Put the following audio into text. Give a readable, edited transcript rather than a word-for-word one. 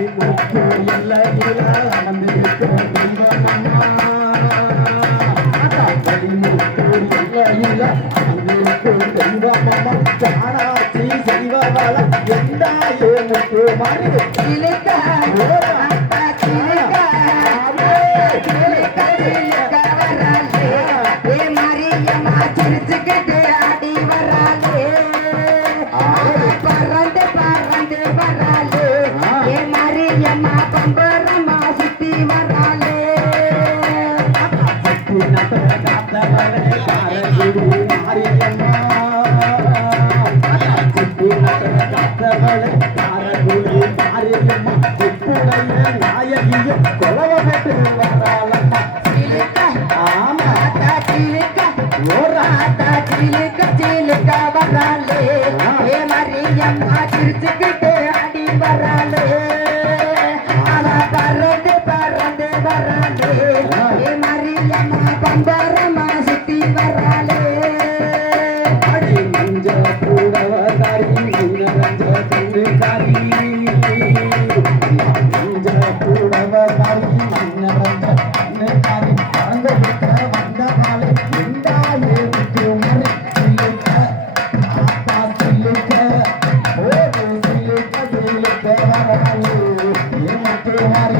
முத்து எல்லையில அமர்ந்திருக்கும் தெய்வமம்மா முத்து எல்லையில அமர்ந்திருக்கும் தெய்வமம்மா காணாட்சி செய்வவள எந்தாயே முத்து மாறி கிளிக்க நாயகியும் கொலவ பெற்று வராளம்மா ஆமா சிலுக்க வராளே ஏ மரியம்மா சிரிச்சுக்கிட்டு அடி வராளே அவ பறந்து பறந்து வராளே ஏ மரியம்மா பம்பரமா சுத்தி வராளே அடி மஞ்ச பூடவதாரி மஞ்ச துண்டுகாரி மஞ்ச பூடவதாரி மஞ்ச துண்டுகாரி பறந்து விட்ட வந்த மாலை எந்தாயே முத்து மறை சிலுக்க ஆத்தா சிலுக்க ஓ சிலுக்க சிலுக்க வராளே ஏ முத்து மறை